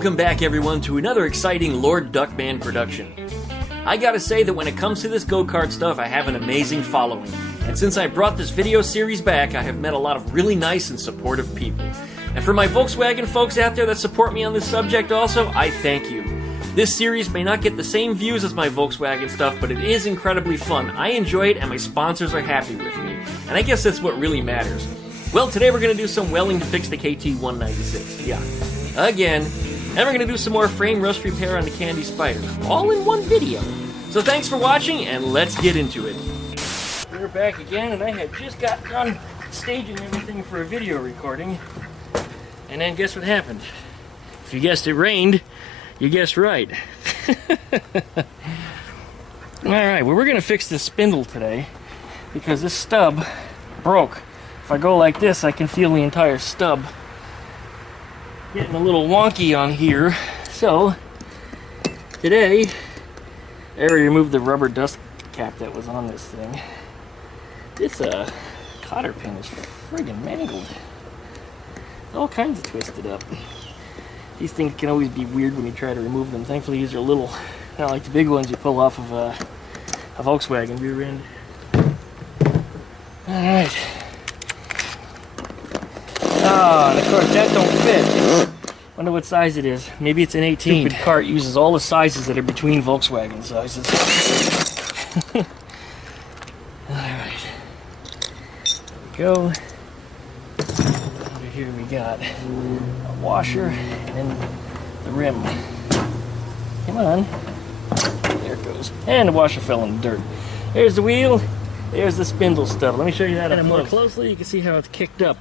Welcome back, everyone, to another exciting Lord Duckman production. I gotta say that when it comes to this go-kart stuff, I have an amazing following. And since I brought this video series back, I have met a lot of really nice and supportive people. And for my Volkswagen folks out there that support me on this subject also, I thank you. This series may not get the same views as my Volkswagen stuff, but it is incredibly fun. I enjoy it, and my sponsors are happy with me. And I guess that's what really matters. Well, today we're going to do some welding to fix the KT196. Yeah. Again. And we're going to do some more frame rust repair on the Kandi Spyder. All in one video. So thanks for watching, and let's get into it. We're back again, and I had just got done staging everything for a video recording. And then guess what happened? If you guessed it rained, you guessed right. Alright, well, we're going to fix this spindle today because this stub broke. If I go like this, I can feel the entire stub getting a little wonky on here. So today I already removed the rubber dust cap that was on this thing. This cotter pin is friggin' mangled. All kinds of twisted up. These things can always be weird when you try to remove them. Thankfully these are little, not like the big ones you pull off of a Volkswagen rear end. Alright. Ah, and of course that don't fit. Wonder what size it is. Maybe it's an 18. Stupid cart uses all the sizes that are between Volkswagen sizes. Alright. There we go. Over here we got a washer and the rim. Come on. There it goes. And the washer fell in the dirt. There's the wheel. There's the spindle stub. Let me show you that up more closely. You can see how it's kicked up.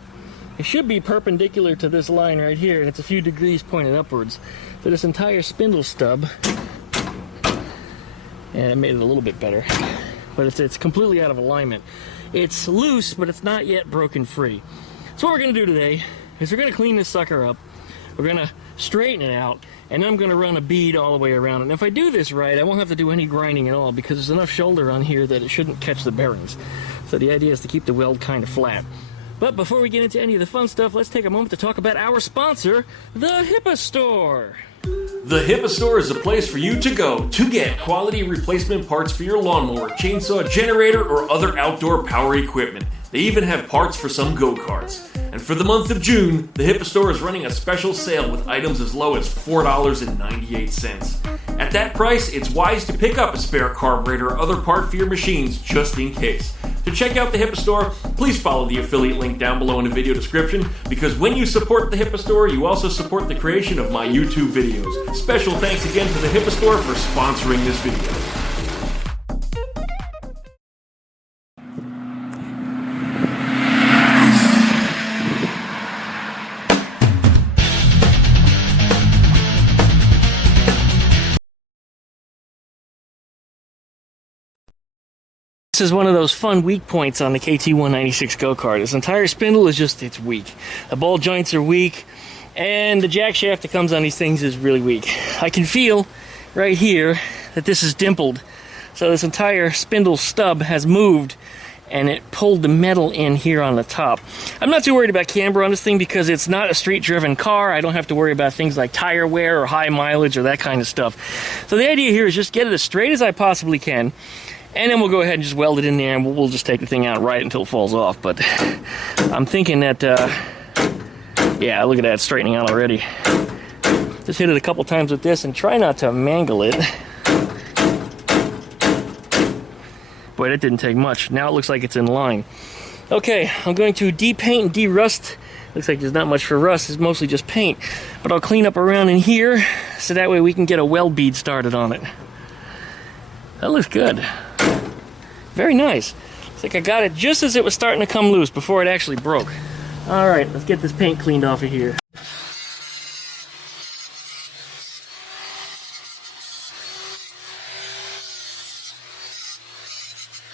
It should be perpendicular to this line right here, and it's a few degrees pointed upwards. So this entire spindle stub, and it made it a little bit better, but it's completely out of alignment. It's loose, but it's not yet broken free. So what we're going to do today is we're going to clean this sucker up, we're going to straighten it out, and then I'm going to run a bead all the way around. And if I do this right, I won't have to do any grinding at all because there's enough shoulder on here that it shouldn't catch the bearings. So the idea is to keep the weld kind of flat. But before we get into any of the fun stuff, let's take a moment to talk about our sponsor, the HIPA Store. The HIPA Store is a place for you to go to get quality replacement parts for your lawnmower, chainsaw, generator, or other outdoor power equipment. They even have parts for some go-karts. And for the month of June, the HIPA Store is running a special sale with items as low as $4.98. At that price, it's wise to pick up a spare carburetor or other part for your machines just in case. To check out the HIPA Store, please follow the affiliate link down below in the video description, because when you support the HIPA Store, you also support the creation of my YouTube videos. Special thanks again to the HIPA Store for sponsoring this video. This is one of those fun weak points on the KT196 go-kart. This entire spindle is it's weak. The ball joints are weak, and the jack shaft that comes on these things is really weak. I can feel right here that this is dimpled. So this entire spindle stub has moved, and it pulled the metal in here on the top. I'm not too worried about camber on this thing because it's not a street-driven car. I don't have to worry about things like tire wear or high mileage or that kind of stuff. So the idea here is just get it as straight as I possibly can, and then we'll go ahead and just weld it in there, and we'll just take the thing out right until it falls off. But I'm thinking that, yeah, look at that, straightening out already. Just hit it a couple times with this and try not to mangle it. Boy, that didn't take much. Now it looks like it's in line. Okay, I'm going to de-paint and de-rust. Looks like there's not much for rust, it's mostly just paint. But I'll clean up around in here, so that way we can get a weld bead started on it. That looks good. Very nice. Looks like I got it just as it was starting to come loose before it actually broke. Alright, let's get this paint cleaned off of here.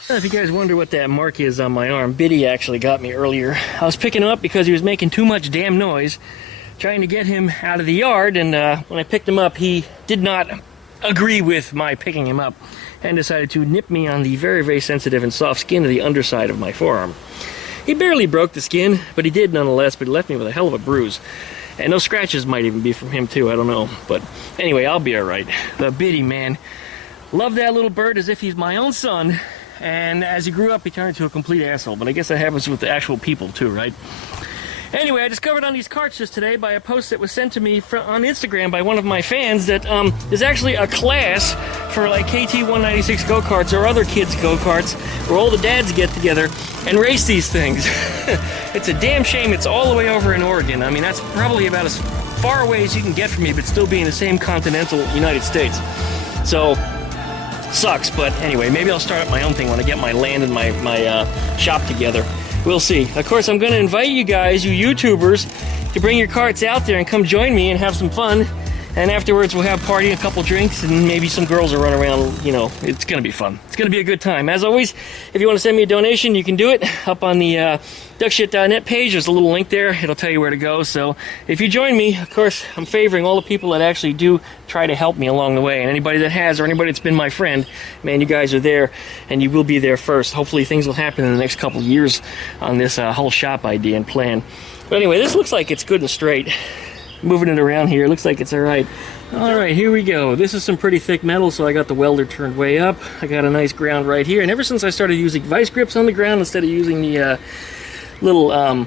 If you guys wonder what that mark is on my arm, Biddy actually got me earlier. I was picking him up because he was making too much damn noise, trying to get him out of the yard, and when I picked him up, he did not agree with my picking him up and decided to nip me on the very, very sensitive and soft skin of the underside of my forearm. He barely broke the skin, but he did nonetheless, but he left me with a hell of a bruise. And those scratches might even be from him too, I don't know. But anyway, I'll be alright. But Biddy, man, love that little bird as if he's my own son. And as he grew up, he turned into a complete asshole. But I guess that happens with the actual people too, right? Anyway, I discovered on these carts just today by a post that was sent to me on Instagram by one of my fans that there's actually a class for like KT196 go-karts or other kids' go-karts where all the dads get together and race these things. It's a damn shame it's all the way over in Oregon. I mean, that's probably about as far away as you can get from me, but still be in the same continental United States. So, sucks, but anyway, maybe I'll start up my own thing when I get my land and my shop together. We'll see. Of course, I'm going to invite you guys, you YouTubers, to bring your carts out there and come join me and have some fun. And afterwards, we'll have party, a couple drinks, and maybe some girls will run around. You know, it's going to be fun. It's going to be a good time. As always, if you want to send me a donation, you can do it up on the duckshit.net page. There's a little link there. It'll tell you where to go. So if you join me, of course, I'm favoring all the people that actually do try to help me along the way. And anybody that has, or anybody that's been my friend, man, you guys are there, and you will be there first. Hopefully things will happen in the next couple years on this whole shop idea and plan. But anyway, this looks like it's good and straight. Moving it around here, looks like it's alright. Alright, here we go. This is some pretty thick metal, so I got the welder turned way up. I got a nice ground right here, and ever since I started using vice grips on the ground instead of using the little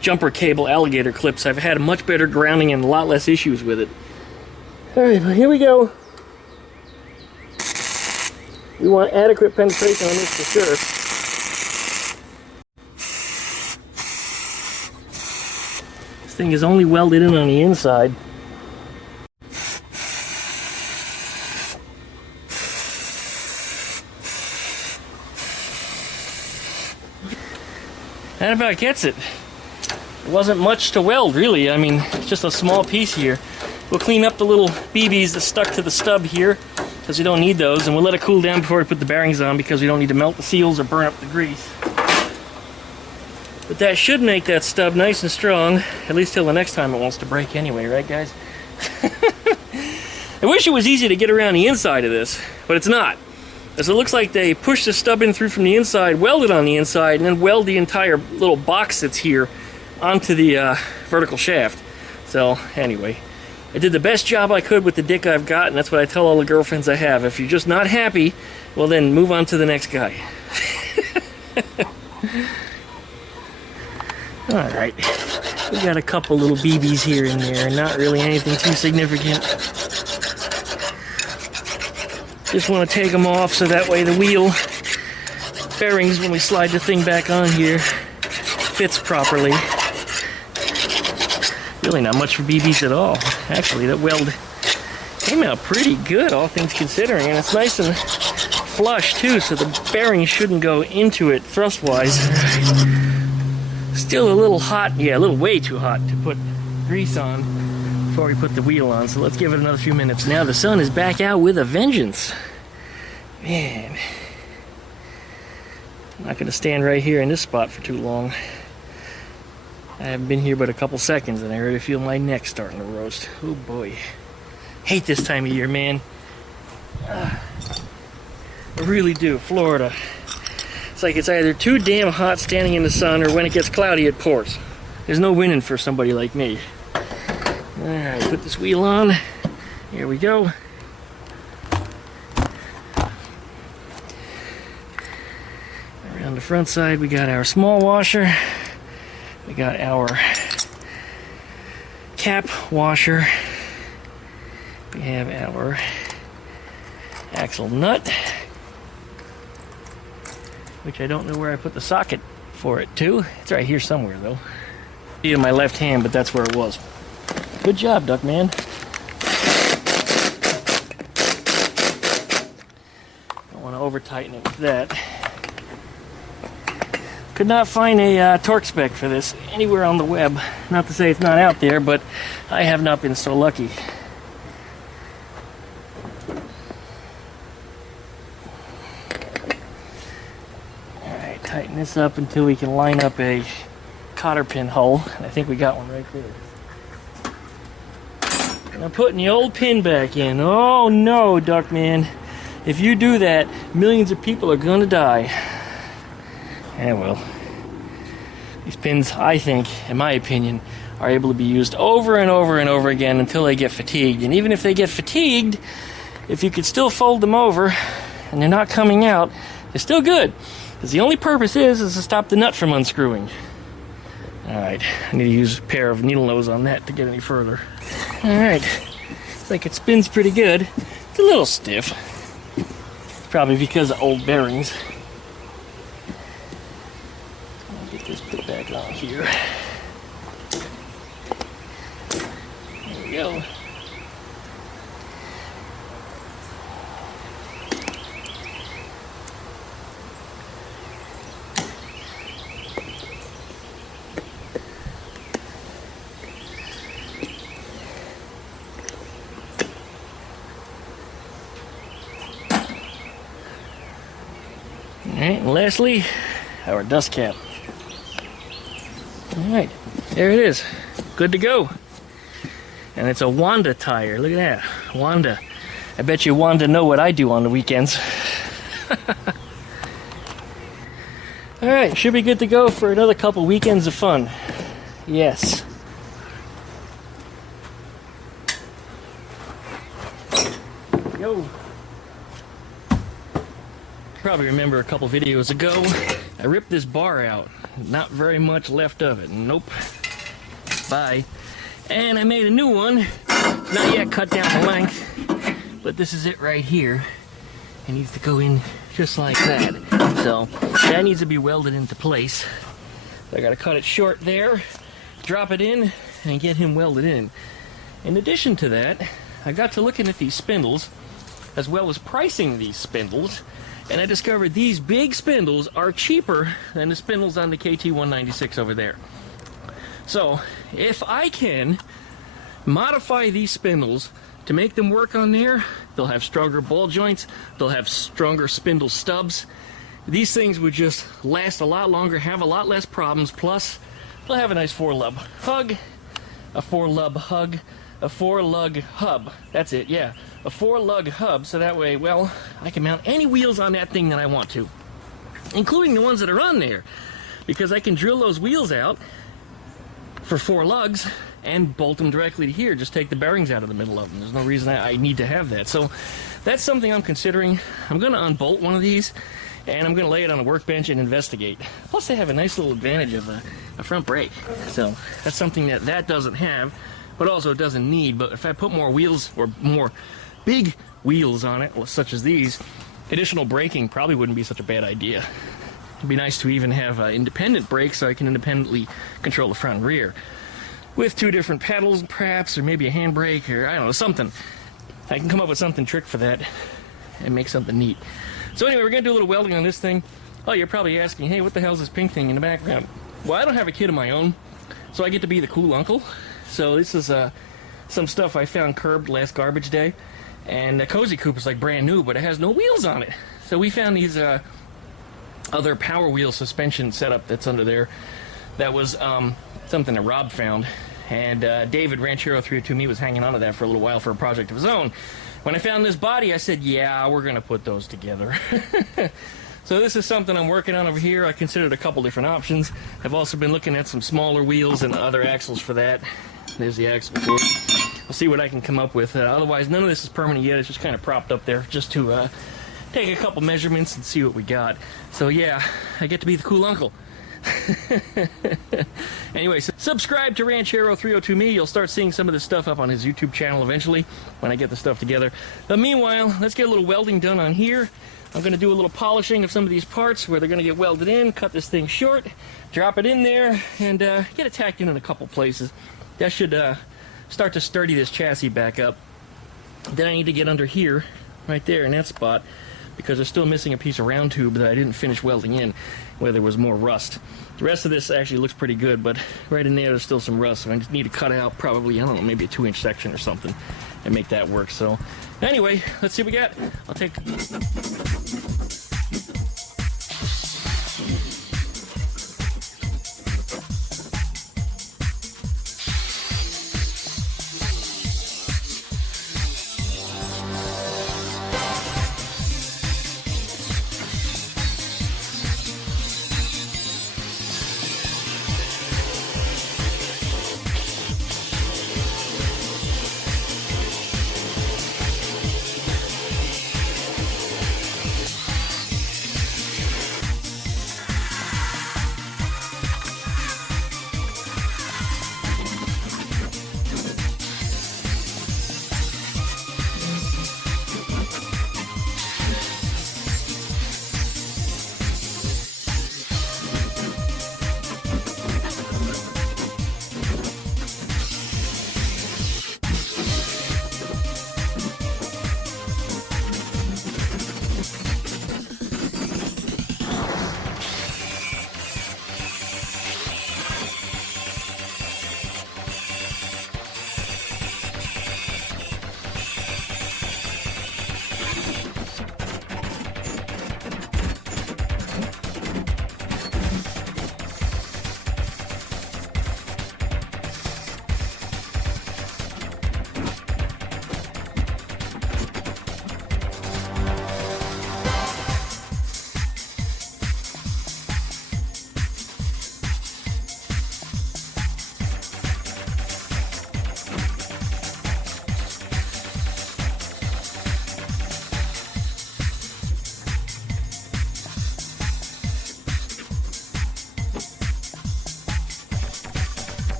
jumper cable alligator clips, I've had a much better grounding and a lot less issues with it. Alright, well, here we go. We want adequate penetration on this for sure. This thing is only welded in on the inside. That about gets it. There wasn't much to weld, really. I mean, it's just a small piece here. We'll clean up the little BBs that stuck to the stub here, because we don't need those, and we'll let it cool down before we put the bearings on, because we don't need to melt the seals or burn up the grease. But that should make that stub nice and strong, at least till the next time it wants to break anyway, right guys? I wish it was easy to get around the inside of this, but it's not. As it looks like they push the stub in through from the inside, weld it on the inside, and then weld the entire little box that's here onto the vertical shaft. So, anyway, I did the best job I could with the dick I've got, and that's what I tell all the girlfriends I have. If you're just not happy, well then move on to the next guy. Alright, we got a couple little BBs here and there, not really anything too significant. Just want to take them off so that way the wheel bearings, when we slide the thing back on here, fits properly. Really not much for BBs at all. Actually, that weld came out pretty good, all things considering, and it's nice and flush too, so the bearings shouldn't go into it thrust-wise. Still a little hot, yeah, a little way too hot to put grease on before we put the wheel on, so let's give it another few minutes. Now the sun is back out with a vengeance. Man, I'm not going to stand right here in this spot for too long. I haven't been here but a couple seconds and I already feel my neck starting to roast. Oh boy. Hate this time of year, man. I really do. Florida. It's like it's either too damn hot standing in the sun, or when it gets cloudy it pours. There's no winning for somebody like me. Alright, put this wheel on. Here we go. Around the front side we got our small washer. We got our cap washer. We have our axle nut, which I don't know where I put the socket for it too. It's right here somewhere though. In my left hand, but that's where it was. Good job, Duckman. Don't want to over tighten it with that. Could not find a torque spec for this anywhere on the web. Not to say it's not out there, but I have not been so lucky. Alright, tighten this up until we can line up a cotter pin hole. And I think we got one right there. And I'm putting the old pin back in. Oh no, Duckman. If you do that, millions of people are gonna die. Yeah, well, these pins, I think, in my opinion, are able to be used over and over and over again until they get fatigued. And even if they get fatigued, if you could still fold them over and they're not coming out, they're still good. Because the only purpose is to stop the nut from unscrewing. Alright, I need to use a pair of needle nose on that to get any further. Alright, looks like it spins pretty good. It's a little stiff. Probably because of old bearings. I'll get this put back on here. There we go. Alright, and lastly, our dust cap. Alright, there it is. Good to go. And it's a Wanda tire. Look at that. Wanda. I bet you Wanda know what I do on the weekends. Alright, should be good to go for another couple weekends of fun. Yes. Go. Probably remember a couple videos ago, I ripped this bar out. Not very much left of it. Nope. Bye. And I made a new one. Not yet cut down the length, but this is it right here. It needs to go in just like that. So that needs to be welded into place. So I gotta cut it short there, drop it in, and get him welded in. In addition to that, I got to looking at these spindles, as well as pricing these spindles. And I discovered these big spindles are cheaper than the spindles on the KT196 over there. So, if I can modify these spindles to make them work on there, they'll have stronger ball joints, they'll have stronger spindle stubs. These things would just last a lot longer, have a lot less problems, plus they'll have a nice 4-lug hug, a 4-lug hug, a 4-lug hub. That's it, yeah. A 4-lug hub, so that way, well, I can mount any wheels on that thing that I want to, including the ones that are on there, because I can drill those wheels out for 4 lugs and bolt them directly to here. Just take the bearings out of the middle of them. There's no reason I need to have that. So that's something I'm considering. I'm going to unbolt one of these, and I'm going to lay it on a workbench and investigate. Plus, they have a nice little advantage of a front brake. So that's something that doesn't have, but also doesn't need. But if I put more wheels or more big wheels on it, such as these, additional braking probably wouldn't be such a bad idea. It'd be nice to even have independent brakes so I can independently control the front and rear. With 2 different pedals, perhaps, or maybe a handbrake, or I don't know, something. I can come up with something trick for that and make something neat. So anyway, we're going to do a little welding on this thing. Oh, you're probably asking, hey, what the hell's this pink thing in the background? Well, I don't have a kid of my own, so I get to be the cool uncle. So this is some stuff I found curbed last garbage day. And the Cozy Coupe is like brand new, but it has no wheels on it. So we found these other power wheel suspension setup that's under there. That was something that Rob found. And David Ranchero 302Me was hanging on to that for a little while for a project of his own. When I found this body, I said, yeah, we're going to put those together. So this is something I'm working on over here. I considered a couple different options. I've also been looking at some smaller wheels and other axles for that. There's the axle for it. I'll see what I can come up with. Otherwise, none of this is permanent yet. It's just kind of propped up there just to take a couple measurements and see what we got. So yeah, I get to be the cool uncle. Anyway, so subscribe to Ranchero 302Me. You'll start seeing some of this stuff up on his YouTube channel eventually when I get the stuff together. But meanwhile, let's get a little welding done on here. I'm going to do a little polishing of some of these parts where they're going to get welded in, cut this thing short, drop it in there, and get it tacked in a couple places. That should start to sturdy this chassis back up. Then I need to get under here, right there in that spot, because they're still missing a piece of round tube that I didn't finish welding in, where there was more rust. The rest of this actually looks pretty good, but right in there's still some rust, so I just need to cut out probably, I don't know, maybe a 2-inch section or something and make that work. So anyway, let's see what we got. I'll take...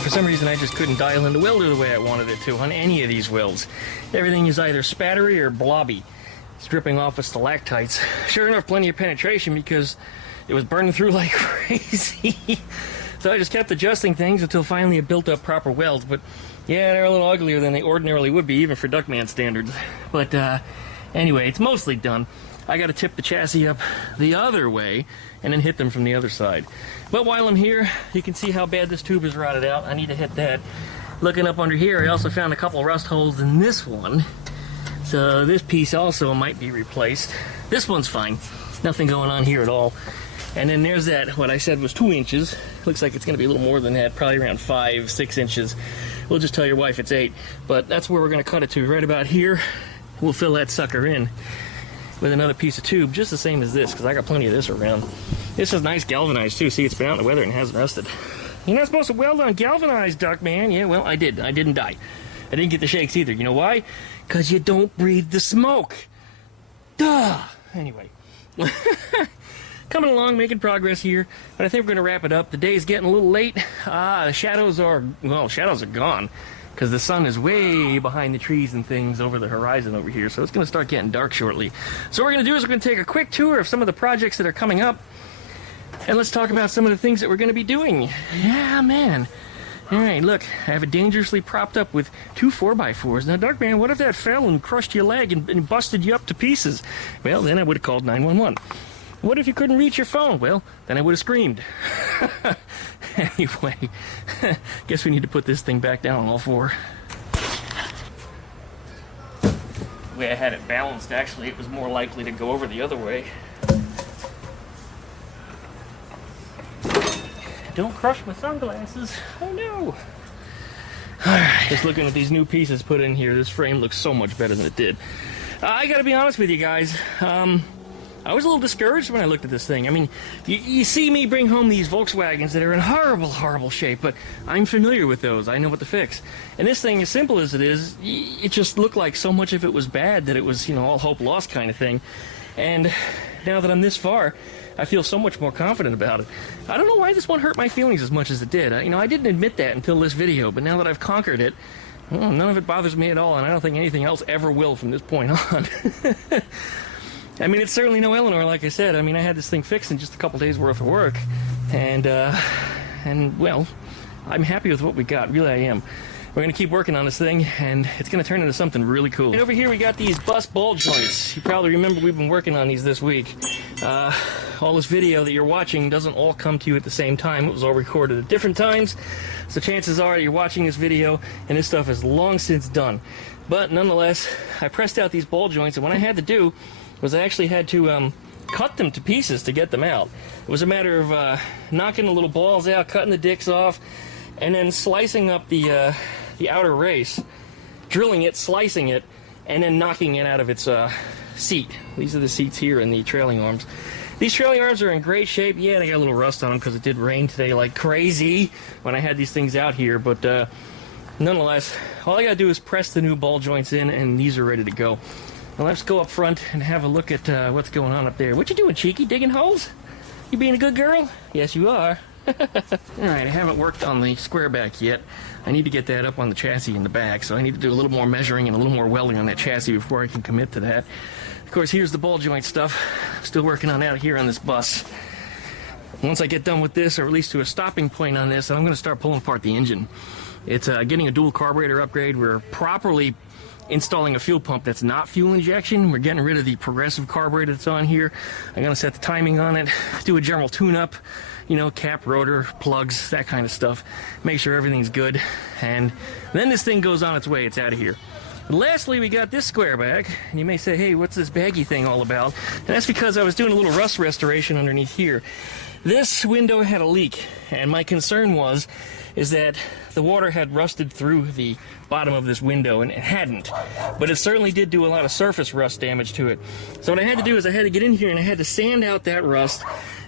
For some reason, I just couldn't dial in the welder the way I wanted it to on any of these welds. Everything is either spattery or blobby. It's dripping off with stalactites. Sure enough, plenty of penetration because it was burning through like crazy. So I just kept adjusting things until finally it built up proper welds. But yeah, they're a little uglier than they ordinarily would be, even for Duckman standards. But anyway, it's mostly done. I got to tip the chassis up the other way and then hit them from the other side. But while I'm here, you can see how bad this tube is rotted out. I need to hit that. Looking up under here, I also found a couple rust holes in this one. So this piece also might be replaced. This one's fine. Nothing going on here at all. And then there's that, what I said was 2 inches. Looks like it's going to be a little more than that, probably around 5, 6 inches. We'll just tell your wife it's 8. But that's where we're going to cut it to, right about here. We'll fill that sucker in with another piece of tube, just the same as this, because I got plenty of this around. This is nice galvanized too. See, it's been out in the weather and hasn't rusted. You're not supposed to weld on galvanized, Duckman. Yeah, well, I did. I didn't die. I didn't get the shakes either. You know why? Because you don't breathe the smoke. Duh! Anyway. Coming along, making progress here, but I think we're going to wrap it up. The day is getting a little late. The shadows are gone, because the sun is way behind the trees and things over the horizon over here, so it's going to start getting dark shortly. So what we're going to do is we're going to take a quick tour of some of the projects that are coming up, and let's talk about some of the things that we're going to be doing. Yeah, man. All right, look, I have it dangerously propped up with 2 4x4s. Now, Duckman, what if that fell and crushed your leg and busted you up to pieces? Well, then I would have called 911. What if you couldn't reach your phone? Well, then I would have screamed. Anyway, guess we need to put this thing back down on all 4. The way I had it balanced, actually, it was more likely to go over the other way. Don't crush my sunglasses. Oh no. Alright, just looking at these new pieces put in here, this frame looks so much better than it did. I gotta be honest with you guys. I was a little discouraged when I looked at this thing. I mean, you see me bring home these Volkswagens that are in horrible, horrible shape, but I'm familiar with those. I know what to fix. And this thing, as simple as it is, it just looked like so much of it was bad that it was, you know, all hope lost kind of thing. And now that I'm this far, I feel so much more confident about it. I don't know why this one hurt my feelings as much as it did. You know, I didn't admit that until this video, but now that I've conquered it, well, none of it bothers me at all, and I don't think anything else ever will from this point on. I mean, it's certainly no Eleanor, like I said. I mean, I had this thing fixed in just a couple days worth of work, and well, I'm happy with what we got. Really, I am. We're going to keep working on this thing, and it's going to turn into something really cool. And over here, we got these bus ball joints. You probably remember we've been working on these this week. All this video that you're watching doesn't all come to you at the same time. It was all recorded at different times, so chances are you're watching this video, and this stuff is long since done. But nonetheless, I pressed out these ball joints, and what I had to do was I actually had to cut them to pieces to get them out. It was a matter of knocking the little balls out, cutting the dicks off, and then slicing up the outer race, drilling it, slicing it, and then knocking it out of its seat. These are the seats here in the trailing arms. These trailing arms are in great shape. Yeah, they got a little rust on them because it did rain today like crazy when I had these things out here, but nonetheless, all I gotta do is press the new ball joints in, and these are ready to go. Now let's go up front and have a look at what's going on up there. What you doing, Cheeky? Digging holes? You being a good girl? Yes, you are. Alright, I haven't worked on the square back yet. I need to get that up on the chassis in the back, so I need to do a little more measuring and a little more welding on that chassis before I can commit to that. Of course, here's the ball joint stuff. Still working on that here on this bus. Once I get done with this, or at least to a stopping point on this, I'm going to start pulling apart the engine. It's getting a dual carburetor upgrade. We're properly installing a fuel pump that's not fuel injection. We're getting rid of the progressive carburetor that's on here. I'm going to set the timing on it, do a general tune-up, you know, cap, rotor, plugs, that kind of stuff. Make sure everything's good. And then this thing goes on its way. It's out of here. And lastly, we got this square back. And you may say, hey, what's this baggy thing all about? And that's because I was doing a little rust restoration underneath here. This window had a leak, and my concern is that the water had rusted through the bottom of this window, and it hadn't. But it certainly did do a lot of surface rust damage to it. So what I had to do is I had to get in here and I had to sand out that rust.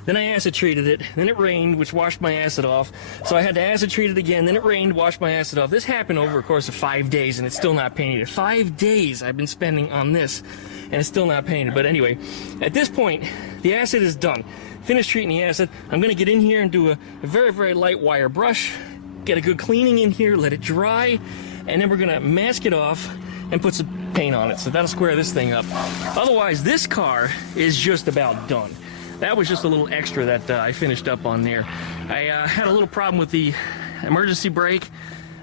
Then I acid treated it. Then it rained, which washed my acid off. So I had to acid treat it again. Then it rained, washed my acid off. This happened over a course of 5 days, and it's still not painted. 5 days I've been spending on this, and it's still not painted. But anyway, at this point, the acid is done. Finished treating the acid. I'm going to get in here and do a very, very light wire brush, get a good cleaning in here, let it dry, and then we're gonna mask it off and put some paint on it. So that'll square this thing up. Otherwise, this car is just about done. That was just a little extra that I finished up on there. I had a little problem with the emergency brake.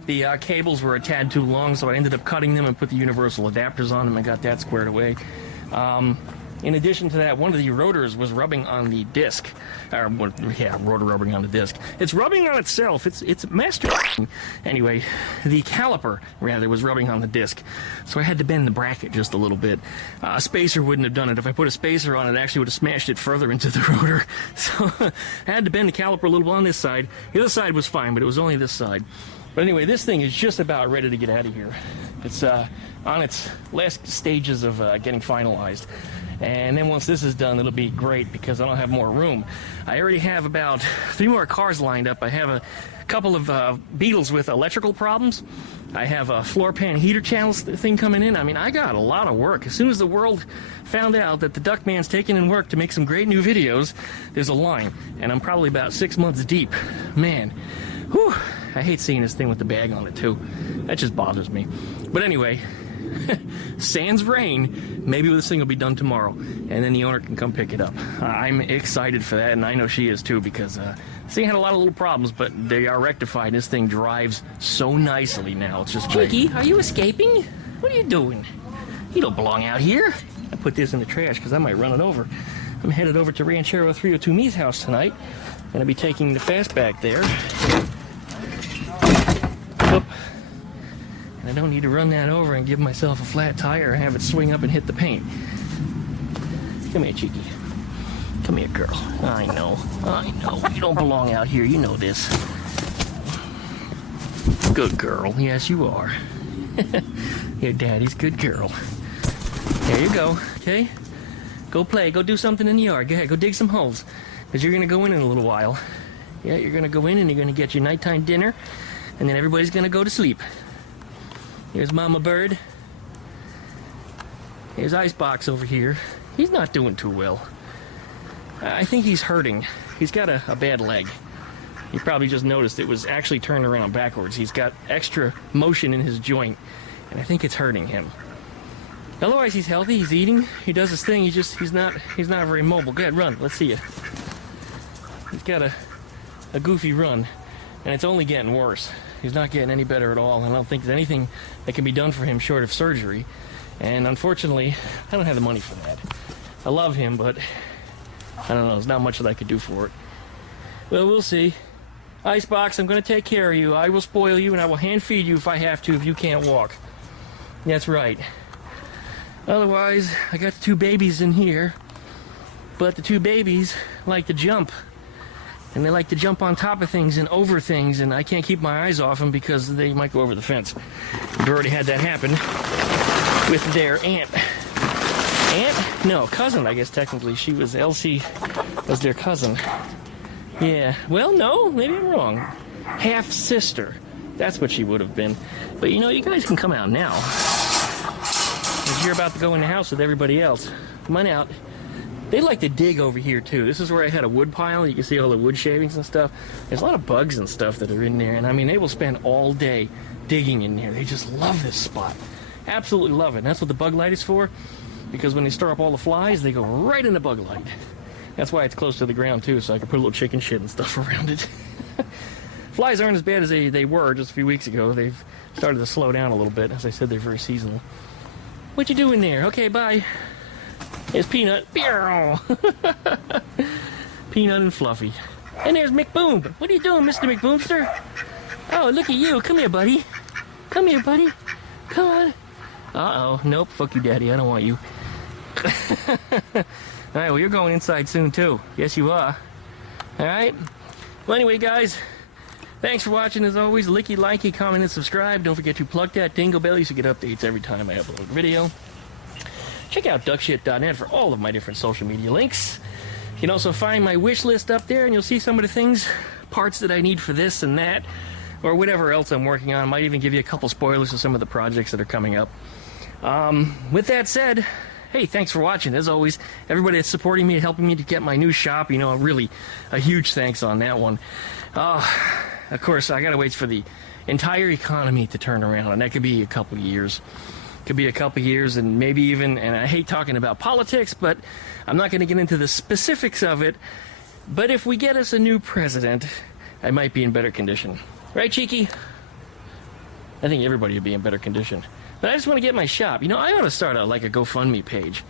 The cables were a tad too long, so I ended up cutting them and put the universal adapters on them and got that squared away. In addition to that, one of the rotors was rubbing on the disc. Rotor rubbing on the disc. It's rubbing on itself. It's masturbating. Anyway, the caliper, rather, was rubbing on the disc. So I had to bend the bracket just a little bit. A spacer wouldn't have done it. If I put a spacer on it, I actually would have smashed it further into the rotor. So I had to bend the caliper a little bit on this side. The other side was fine, but it was only this side. But anyway, this thing is just about ready to get out of here. It's on its last stages of getting finalized. And then once this is done, it'll be great because I don't have more room. I already have about 3 more cars lined up. I have a couple of Beetles with electrical problems. I have a floor pan heater channel thing coming in. I mean, I got a lot of work. As soon as the world found out that the Duckman's taking in work to make some great new videos, there's a line. And I'm probably about 6 months deep. Man, whew, I hate seeing this thing with the bag on it too. That just bothers me. But anyway, sans rain, maybe this thing will be done tomorrow, and then the owner can come pick it up. I'm excited for that, and I know she is too, because this thing had a lot of little problems, but they are rectified. This thing drives so nicely now. It's just great. Cheeky, are you escaping? What are you doing? You don't belong out here. I put this in the trash because I might run it over. I'm headed over to Ranchero 302 Me's house tonight. Gonna be taking the fastback there. Oop. I don't need to run that over and give myself a flat tire and have it swing up and hit the paint. Come here, Cheeky. Come here, girl. I know. You don't belong out here. You know this. Good girl. Yes, you are. Your daddy's good girl. There you go. Okay? Go play. Go do something in the yard. Go ahead. Go dig some holes. Because you're going to go in a little while. Yeah, you're going to go in and you're going to get your nighttime dinner. And then everybody's going to go to sleep. Here's Mama Bird. Here's Icebox over here. He's not doing too well. I think he's hurting. He's got a bad leg. You probably just noticed it was actually turned around backwards. He's got extra motion in his joint, and I think it's hurting him. Otherwise, he's healthy. He's eating. He does his thing. He's not very mobile. Go ahead, run. Let's see you. He's got a goofy run, and it's only getting worse. He's not getting any better at all, and I don't think there's anything that can be done for him short of surgery. And unfortunately, I don't have the money for that. I love him, but I don't know. There's not much that I could do for it. Well, we'll see. Icebox, I'm going to take care of you. I will spoil you, and I will hand feed you if I have to if you can't walk. That's right. Otherwise, I got the 2 babies in here, but the 2 babies like to jump. And they like to jump on top of things and over things, and I can't keep my eyes off them because they might go over the fence. We've already had that happen with their aunt. Aunt? No, cousin, I guess technically. She was, Elsie was their cousin. Yeah, well, no, maybe I'm wrong. Half-sister. That's what she would have been. But you know, you guys can come out now. Because you're about to go in the house with everybody else. Come on out. They like to dig over here too. This is where I had a wood pile. You can see all the wood shavings and stuff. There's a lot of bugs and stuff that are in there. And I mean, they will spend all day digging in there. They just love this spot. Absolutely love it. And that's what the bug light is for. Because when they stir up all the flies, they go right in the bug light. That's why it's close to the ground too, so I can put a little chicken shit and stuff around it. Flies aren't as bad as they were just a few weeks ago. They've started to slow down a little bit. As I said, they're very seasonal. What you doing there? Okay, bye. There's Peanut. Peanut and Fluffy. And there's McBoom. What are you doing, Mr. McBoomster? Oh, look at you. Come here, buddy. Come here, buddy. Come on. Uh-oh. Nope. Fuck you, Daddy. I don't want you. Alright, well, you're going inside soon, too. Yes, you are. Alright? Well, anyway, guys, thanks for watching, as always. Licky, likey, comment, and subscribe. Don't forget to plug that dingle bell so you get updates every time I upload a video. Check out duckshit.net for all of my different social media links. You can also find my wish list up there, and you'll see some of the things, parts that I need for this and that, or whatever else I'm working on. Might even give you a couple spoilers of some of the projects that are coming up. With that said, hey, thanks for watching. As always, everybody that's supporting me and helping me to get my new shop, you know, really a huge thanks on that one. of course, I gotta wait for the entire economy to turn around, and that could be a couple years. Could be a couple years, and maybe even, and I hate talking about politics, but I'm not going to get into the specifics of it. But if we get us a new president, I might be in better condition. Right, Cheeky? I think everybody would be in better condition. But I just want to get my shop. You know, I ought to start like a GoFundMe page.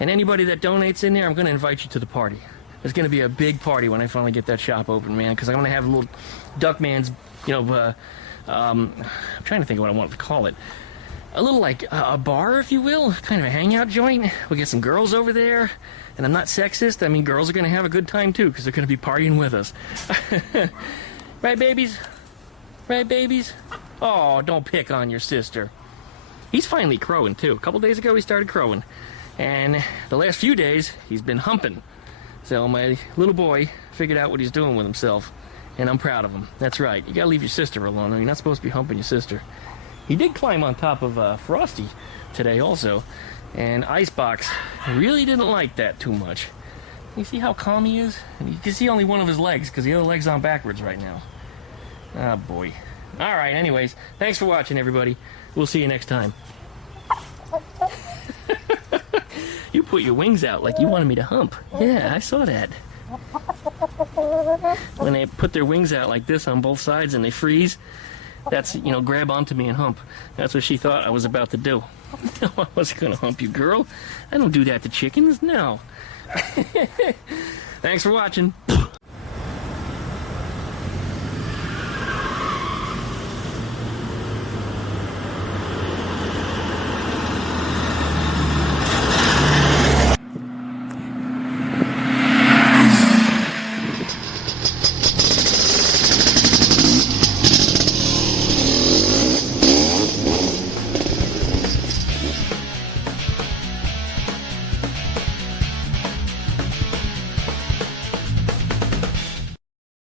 And anybody that donates in there, I'm going to invite you to the party. There's going to be a big party when I finally get that shop open, man, because I'm going to have a little Duckman's, you know, I'm trying to think of what I want to call it. A little like a bar, if you will, kind of a hangout joint. We'll get some girls over there, and I'm not sexist. I mean, girls are going to have a good time too, because they're going to be partying with us. Right, babies? Right, babies? Oh, don't pick on your sister. He's finally crowing too. A couple days ago, he started crowing, and the last few days, he's been humping. So my little boy figured out what he's doing with himself, and I'm proud of him. That's right. You got to leave your sister alone. You're not supposed to be humping your sister. He did climb on top of Frosty today also, and Icebox really didn't like that too much. You see how calm he is? And you can see only one of his legs, because the other leg's on backwards right now. Ah, boy. Alright, anyways, thanks for watching, everybody. We'll see you next time. You put your wings out like you wanted me to hump. Yeah, I saw that. When they put their wings out like this on both sides and they freeze, that's, you know, grab onto me and hump. That's what she thought I was about to do. No, I wasn't going to hump you, girl. I don't do that to chickens, no. Thanks for watching.